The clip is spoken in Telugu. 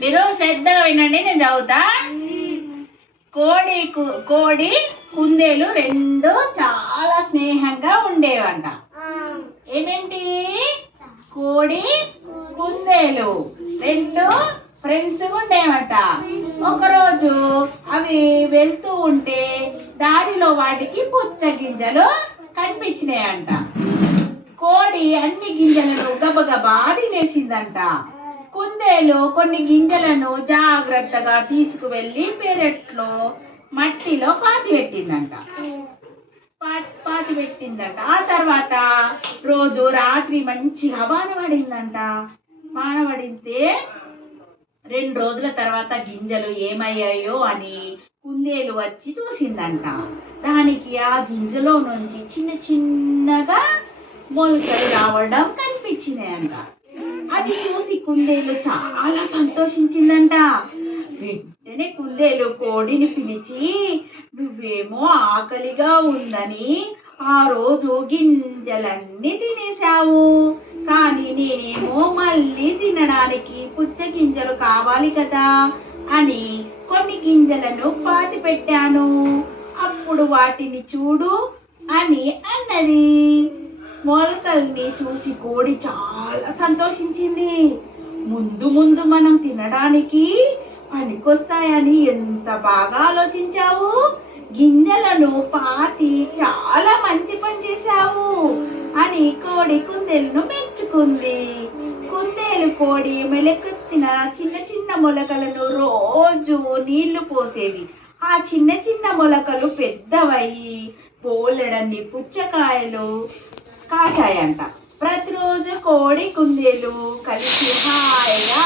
మీరు శ్రద్ధగా వినండి, నేను చదువుతా. కోడి కుందేలు రెండు చాలా స్నేహంగా ఉండేవంట. ఏమేంటి? కోడి కుందేలు రెండు ఫ్రెండ్స్ ఉండేవంట. ఒకరోజు అవి వెళ్తూ ఉంటే దారిలో వాటికి పుచ్చగింజలు కనిపించినాయంట. కోడి అన్ని గింజలను గబగబా తినేసిందంట. కుందేలు కొన్ని గింజలను జాగ్రత్తగా తీసుకువెళ్ళి పెరట్లో మట్టిలో పాతిపెట్టిందంట. ఆ తర్వాత రోజు రాత్రి మంచిగా వాన పడిందంట. వాన పడితే 2 రోజుల తర్వాత గింజలు ఏమయ్యాయో అని కుందేలు వచ్చి చూసిందంట. దానికి ఆ గింజలో నుంచి చిన్న చిన్నగా మొలకలు రావడం కనిపించినాయంట. అది చూసి కుందేలు చాలా సంతోషించిందంట. వెంటనే కుందేలు కోడిని పిలిచి, నువ్వేమో ఆకలిగా ఉందని ఆ రోజు గింజలన్నీ తినేశావు, కానీ నేనేమో మళ్ళీ తినడానికి పుచ్చగింజలు కావాలి కదా అని కొన్ని గింజలను పాతి పెట్టాను. అప్పుడు వాటిని చూడు అని అన్నది. మొలకల్ని చూసి కోడి చాలా సంతోషించింది. ముందు ముందు మనం తినడానికి పనికొస్తాయని ఎంత బాగా ఆలోచించావు. గింజలను పాతి చాలా మంచి పని చేశావు అని కోడి కుందేలును మెచ్చుకుంది. కుందేలు కోడి మెలకెత్తిన చిన్న చిన్న మొలకలను రోజు నీళ్లు పోసేవి. ఆ చిన్న చిన్న మొలకలు పెద్దవయ్యి బోలెడన్ని పుచ్చకాయలు కాసాయంట. ప్రతిరోజు కోడి కుందేలు కలిసి హాయిగా